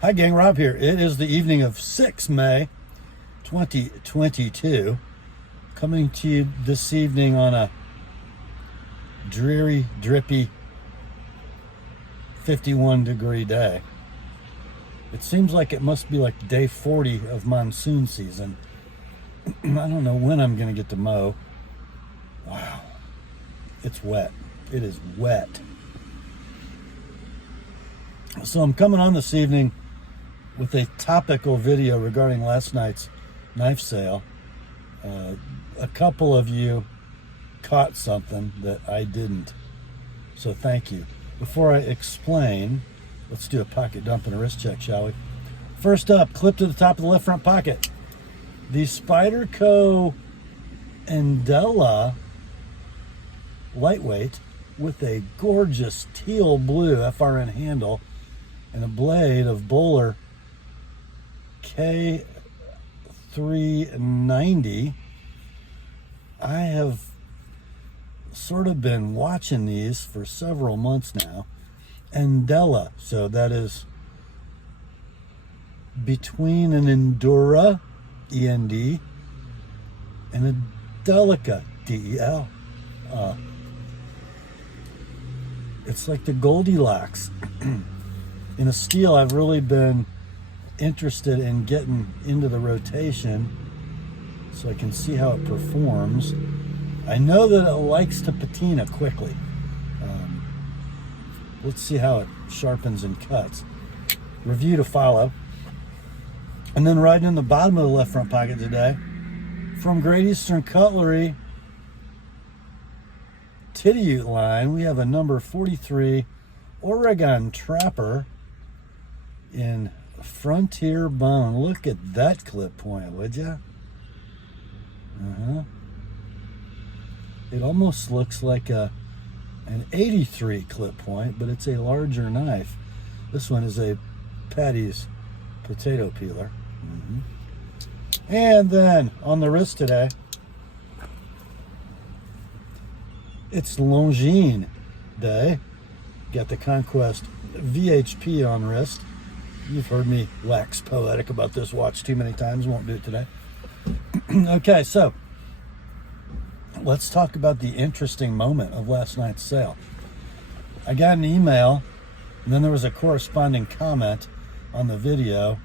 Hi gang, Rob here. It is the evening of 6 May 2022. Coming to you this evening on a dreary, drippy 51-degree day. It seems like it must be like day 40 of monsoon season. I don't know when I'm going to get to mow. Wow. It's wet. It is wet. So I'm coming on this evening with a topical video regarding last night's knife sale. A couple of you caught something that I didn't, so thank you. Before I explain, let's do a pocket dump and a wrist check, shall we? First up, clip to the top of the left front pocket. The Spyderco Andela lightweight with a gorgeous teal blue FRN handle and a blade of Bowler K390. I have sort of been watching these for several months now. Andela, so that is between an Endura, END, and a Delica, DEL. It's like the Goldilocks. In a steel, I've really been interested in getting into the rotation so I can see how it performs. I know that it likes to patina quickly. Let's see how it sharpens and cuts. Review to follow. And then right in the bottom of the left front pocket today, from Great Eastern Cutlery Titty Ute line, we have a number 43 Oregon Trapper in Frontier Bone. Look at that clip point, would ya? It almost looks like an 83 clip point, but it's a larger knife. This one is a Patty's potato peeler. And then on the wrist today, it's Longines Day. Got the Conquest VHP on wrist. You've heard me wax poetic about this watch too many times. Won't do it today. Okay, so let's talk about the interesting moment of last night's sale. I got an email, and then there was a corresponding comment on the video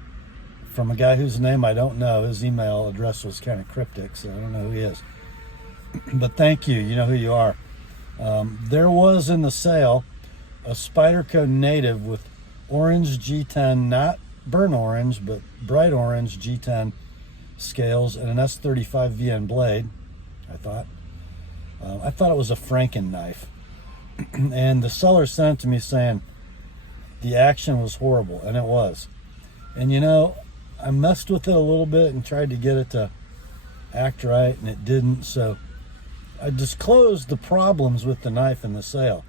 from a guy whose name I don't know. His email address was kind of cryptic, so I don't know who he is. But thank you. You know who you are. There was in the sale a Spyderco Native with orange G10, not burnt orange, but bright orange G10 scales and an S35 VN blade. I thought it was a Franken knife. And the seller sent it to me saying the action was horrible, and it was. And you know, I messed with it a little bit and tried to get it to act right, and it didn't. So I disclosed the problems with the knife in the sale.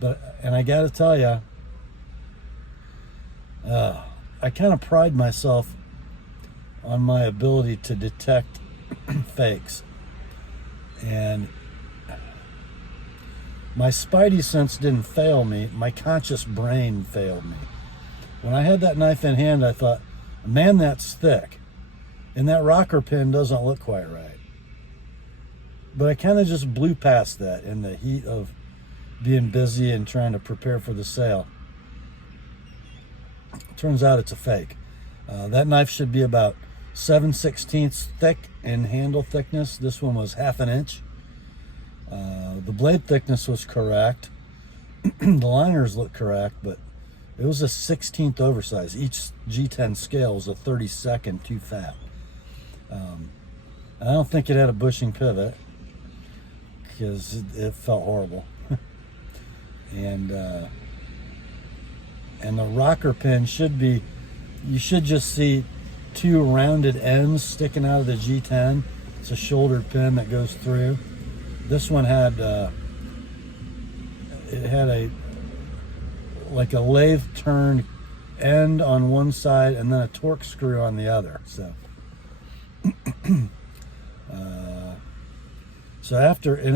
And I got to tell you, I kind of pride myself on my ability to detect fakes. And my spidey sense didn't fail me. My conscious brain failed me. When I had that knife in hand, I thought, man, that's thick. And that rocker pin doesn't look quite right. But I kind of just blew past that in the heat of being busy and trying to prepare for the sale. Turns out it's a fake. That knife should be about 7/16 thick in handle thickness. This one was 1/2 inch. The blade thickness was correct. The liners look correct, but it was a 16th oversize. Each G10 scale was a 32nd too fat. I don't think it had a bushing pivot because it felt horrible. And the rocker pin should be, you should just see two rounded ends sticking out of the G10. It's a shoulder pin that goes through. This one had it had a lathe turn end on one side and then a torque screw on the other. So and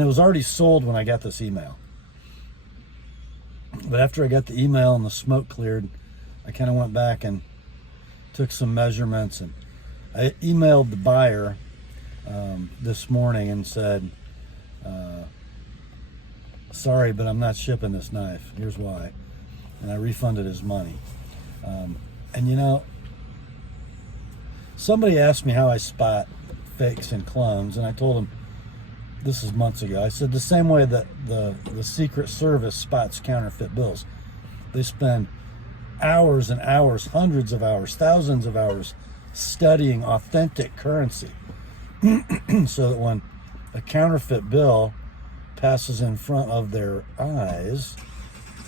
it was already sold when I got this email. But after I got the email and the smoke cleared, I kind of went back and took some measurements, and I emailed the buyer this morning and said, sorry, but I'm not shipping this knife. Here's why. And I refunded his money. And you know, somebody asked me how I spot fakes and clones, and I told them, this is months ago, I said the same way that the Secret Service spots counterfeit bills. They spend hours and hours, hundreds of hours, thousands of hours studying authentic currency so that when a counterfeit bill passes in front of their eyes,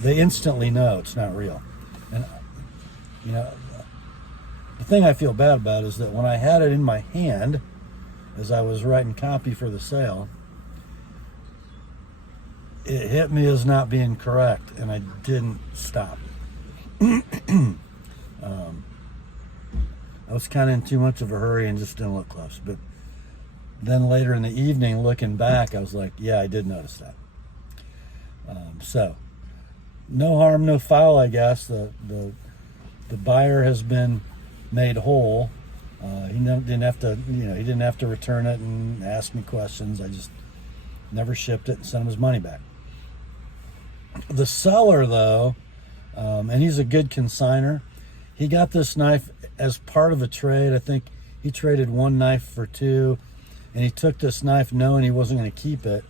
they instantly know it's not real. And you know, the thing I feel bad about is that when I had it in my hand as I was writing copy for the sale, it hit me as not being correct, and I didn't stop. I was kind of in too much of a hurry and just didn't look close. But then later in the evening, looking back, I was like, yeah, I did notice that. So no harm, no foul, I guess. The buyer has been made whole. He didn't have to, he didn't have to return it and ask me questions. I just never shipped it and sent him his money back. The seller, though, and he's a good consigner, he got this knife as part of a trade. I think he traded one knife for two, and he took this knife knowing he wasn't going to keep it.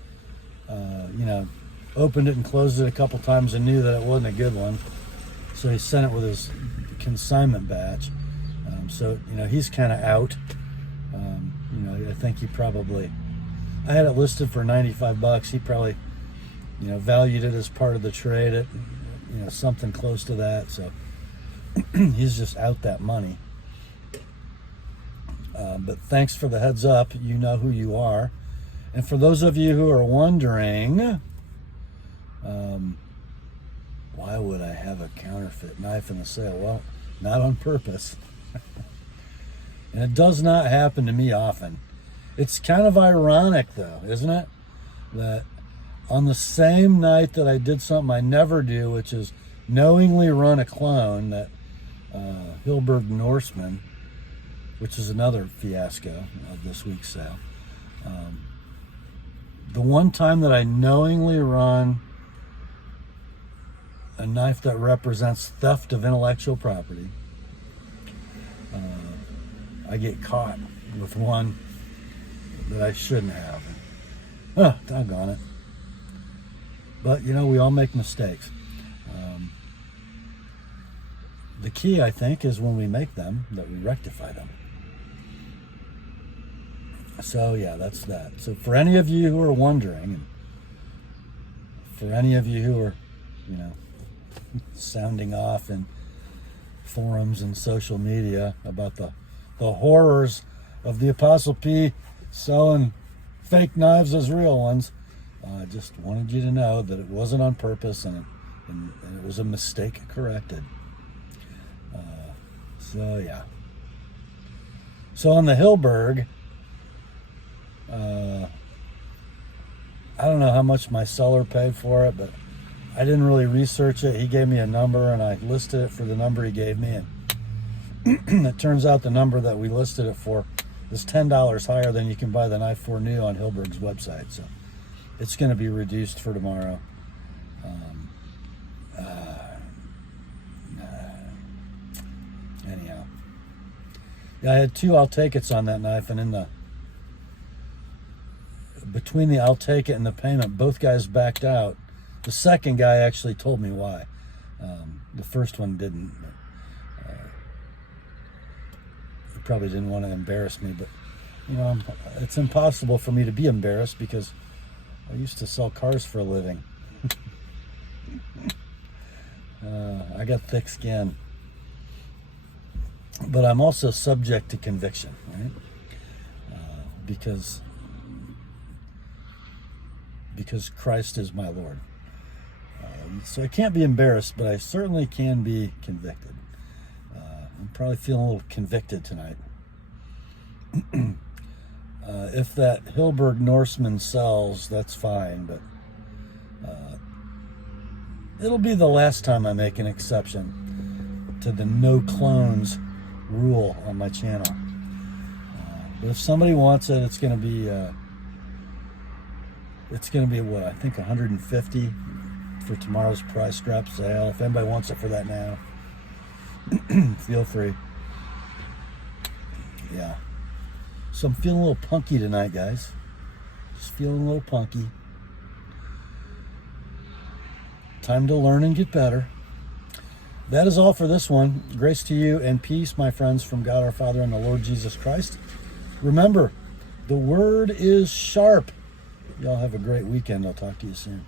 Opened it and closed it a couple times and knew that it wasn't a good one. So he sent it with his consignment badge. So he's kind of out. I think he probably, I had it listed for $95. He probably, valued it as part of the trade at, something close to that. So he's just out that money. But thanks for the heads up. You know who you are. And for those of you who are wondering, why would I have a counterfeit knife in the sale? Well, not on purpose. And it does not happen to me often. It's kind of ironic, though, isn't it? That on the same night that I did something I never do, which is knowingly run a clone, that Hilberg Norseman, which is another fiasco of this week's sale. The one time that I knowingly run a knife that represents theft of intellectual property, I get caught with one that I shouldn't have. Doggone it. But, we all make mistakes. The key, I think, is when we make them, that we rectify them. So, yeah, that's that. So for any of you who are wondering, and for any of you who are, sounding off in forums and social media about the horrors of the Apostle P selling fake knives as real ones, I just wanted you to know that it wasn't on purpose, and it was a mistake corrected. So yeah. So on the Hilberg, I don't know how much my seller paid for it, but I didn't really research it. He gave me a number, and I listed it for the number he gave me, and it turns out the number that we listed it for is $10 higher than you can buy the knife for new on Hilberg's website. So it's going to be reduced for tomorrow. Anyhow, yeah, I had two I'll take it's on that knife, and between the I'll take it and the payment, both guys backed out. The second guy actually told me why. The first one didn't. He probably didn't want to embarrass me, but it's impossible for me to be embarrassed because I used to sell cars for a living. I got thick skin. But I'm also subject to conviction, right? Because Christ is my Lord. So I can't be embarrassed, but I certainly can be convicted. I'm probably feeling a little convicted tonight. If that Hilberg Norseman sells, that's fine, but it'll be the last time I make an exception to the no clones rule on my channel. But if somebody wants it, it's going to be what, I think 150 for tomorrow's price drop sale. If anybody wants it for that now, feel free. Yeah. So I'm feeling a little punky tonight, guys. Just feeling a little punky. Time to learn and get better. That is all for this one. Grace to you and peace, my friends, from God our Father and the Lord Jesus Christ. Remember, the word is sharp. Y'all have a great weekend. I'll talk to you soon.